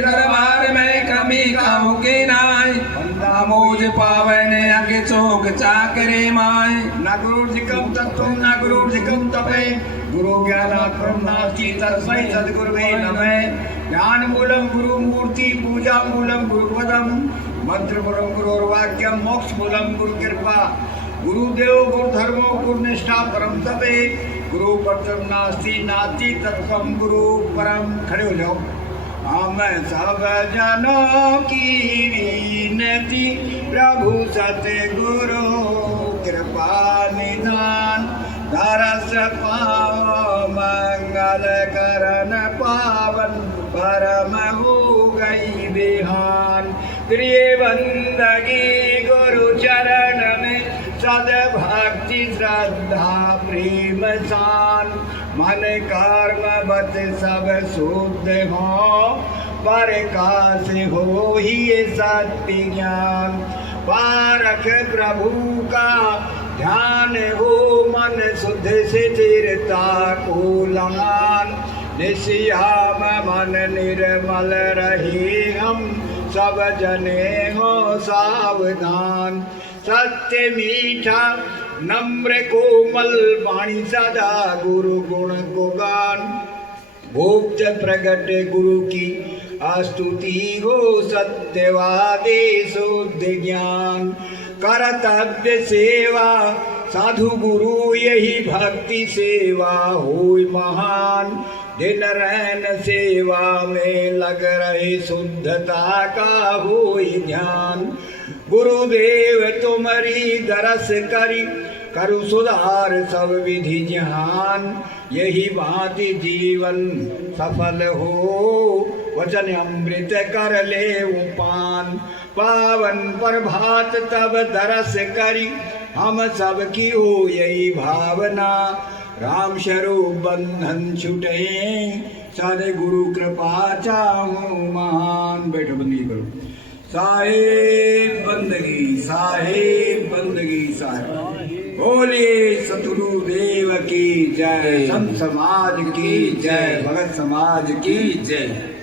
दरबार में कमी कहूँ के नाय मोज पावने आगे चौक चाकरे माय नगरोजिकम तत्व नगरोजिकम तपे गुरु ज्ञानात्मं नास्ति तस्मै सद्गुरुवे नमः। ज्ञानमूलं गुरुमूर्ति पूजामूलं गुरुपदं मंत्रमूलं गुरुर्वाक्यं मोक्षमूलं गुरुकृपा गुरुदेव गुरुधर्मो गुरुनिष्ठा परम तपे गुरु परम नास्ति नास्ति तत्वं गुरु परम। खड़े हो जाओ। हम सब जनों की विनती प्रभु सतगुरु कृपा निधान दरस पाओ मंगल करण पावन परम हो गई बिहान। प्रिय बंदगी गुरु चरण में सद भक्ति श्रद्धा प्रेम सान मन कर्म बत सब शुद्ध हो पर काश हो ही सत्य ज्ञान। पारख प्रभु का ध्यान हो मन शुद्ध से चिरता को लान। निश्याम मन निर्मल रहे हम सब जने हो सावधान। सत्य मीठा नम्र कोमल वाणी सदा गुरु गुण को गान। भोक्त प्रगट गुरु की स्तुति हो सत्यवादी शुद्ध ज्ञान। कर्तव्य सेवा साधु गुरु यही भक्ति सेवा होय महान। दिन रैन सेवा में लग रहे शुद्धता का होय ध्यान। गुरुदेव तुम्हारी दरस करी करु सुधार सब विधि जहान। यही भांति जीवन सफल हो वचन अमृत कर ले पान। पावन प्रभात तब दरस करी हम सब की हो यही भावना। राम स्वरूप बंधन छुटे सदगुरु कृपा चाहूं महान। बैठो बंदगी करो। साहेब बंदगी साहेब। बोलिए सतगुरु देव की जय। संत समाज की जय। भगत समाज की जय।